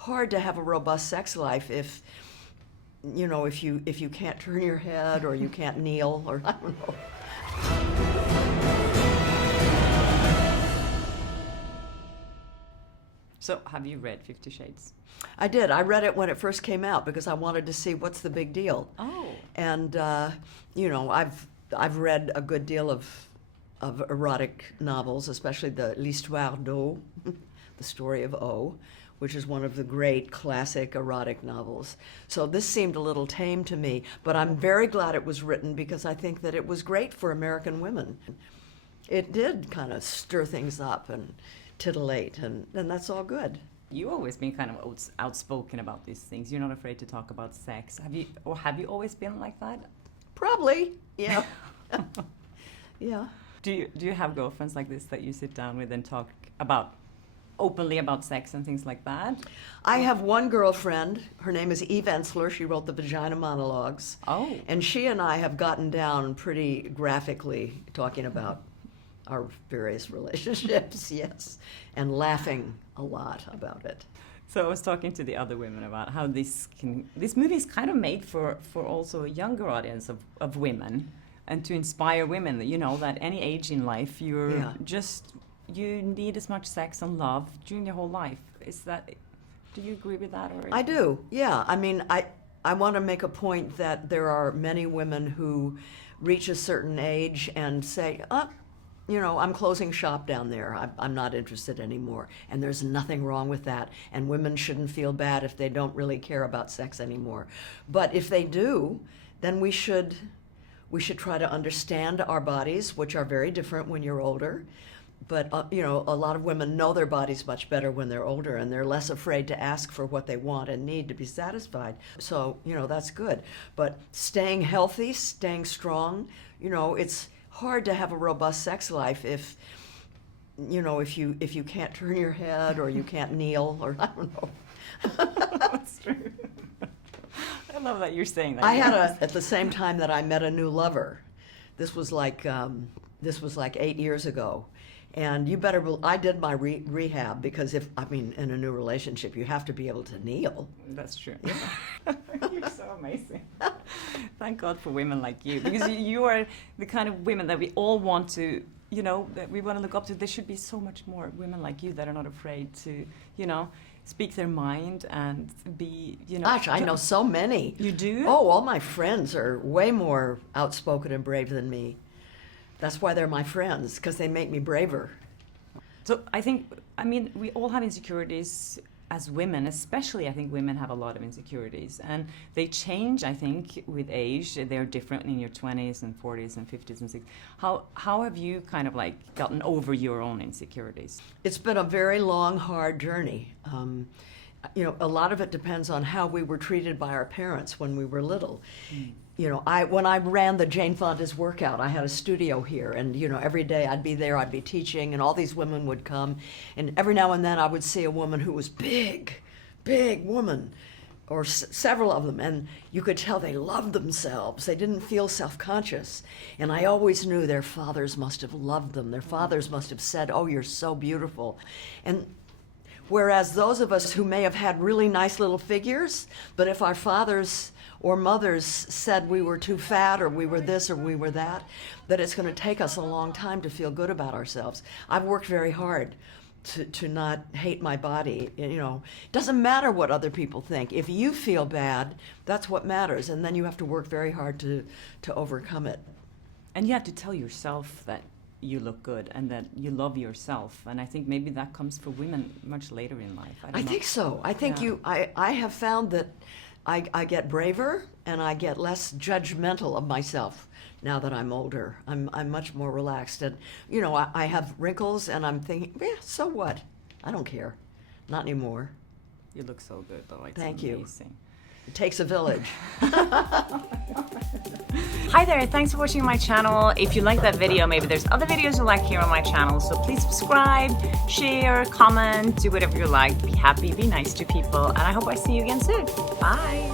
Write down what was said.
hard to have a robust sex life if, you know, if you can't turn your head or you can't kneel or I don't know. So, have you read 50 Shades? I did. I read it when it first came out because I wanted to see what's the big deal. Oh. And you know, I've read a good deal of erotic novels, especially the L'Histoire d'O, the story of O, which is one of the great classic erotic novels. So this seemed a little tame to me, but I'm very glad it was written because I think that it was great for American women. It did kind of stir things up and titillate, and that's all good. You've always been kind of outspoken about these things. You're not afraid to talk about sex. Have you always been like that? Probably, yeah. Yeah. Do you have girlfriends like this that you sit down with and talk openly about sex and things like that? I have one girlfriend. Her name is Eve Ensler. She wrote the Vagina Monologues. Oh. And she and I have gotten down pretty graphically talking about our various relationships, yes, and laughing a lot about it. So I was talking to the other women about how this movie is kind of made for also a younger audience of women, and to inspire women, you know, that any age in life you need as much sex and love during your whole life. Do you agree with that? Or? I do, yeah. I mean, I want to make a point that there are many women who reach a certain age and say, you know, I'm closing shop down there. I'm not interested anymore. And there's nothing wrong with that. And women shouldn't feel bad if they don't really care about sex anymore. But if they do, then we should try to understand our bodies, which are very different when you're older. But, you know, a lot of women know their bodies much better when they're older, and they're less afraid to ask for what they want and need to be satisfied. So, you know, that's good. But staying healthy, staying strong, you know, it's hard to have a robust sex life if, you know, if you can't turn your head or you can't kneel or I don't know. That's true. I love that you're saying that. I had at the same time that I met a new lover. This was like 8 years ago. And I did my rehab because in a new relationship, you have to be able to kneel. That's true. Yeah. You're so amazing. Thank God for women like you, because you are the kind of women that we all want to, you know, that we want to look up to. There should be so much more women like you that are not afraid to, you know, speak their mind and be, you know. Gosh, I know so many. You do? Oh, all my friends are way more outspoken and brave than me. That's why they're my friends, because they make me braver. So I mean, we all have insecurities as women, especially I think women have a lot of insecurities. And they change, I think, with age. They're different in your 20s and 40s and 50s and 60s. How have you kind of like gotten over your own insecurities? It's been a very long, hard journey. You know, a lot of it depends on how we were treated by our parents when we were little. You know, when I ran the Jane Fonda's workout, I had a studio here, and, you know, every day I'd be there, I'd be teaching, and all these women would come, and every now and then I would see a woman who was big woman, or several of them, and you could tell they loved themselves. They didn't feel self-conscious, and I always knew their fathers must have loved them. Their fathers must have said, "Oh, you're so beautiful." And whereas those of us who may have had really nice little figures, but if our fathers or mothers said we were too fat or we were this or we were that it's going to take us a long time to feel good about ourselves. I've worked very hard to not hate my body. You know, it doesn't matter what other people think. If you feel bad, that's what matters, and then you have to work very hard to overcome it. And you have to tell yourself that you look good and that you love yourself, and I think maybe that comes for women much later in life. I think so. I think I have found that I get braver and I get less judgmental of myself now that I'm older. I'm much more relaxed, and you know, I have wrinkles and I'm thinking, so what? I don't care. Not anymore. You look so good though. It's Thank amazing. you. It takes a village. Hi there, thanks for watching my channel. If you like that video, maybe there's other videos you like here on my channel, so please subscribe, share, comment, do whatever you like. Be happy, be nice to people, and I hope I see you again soon. Bye.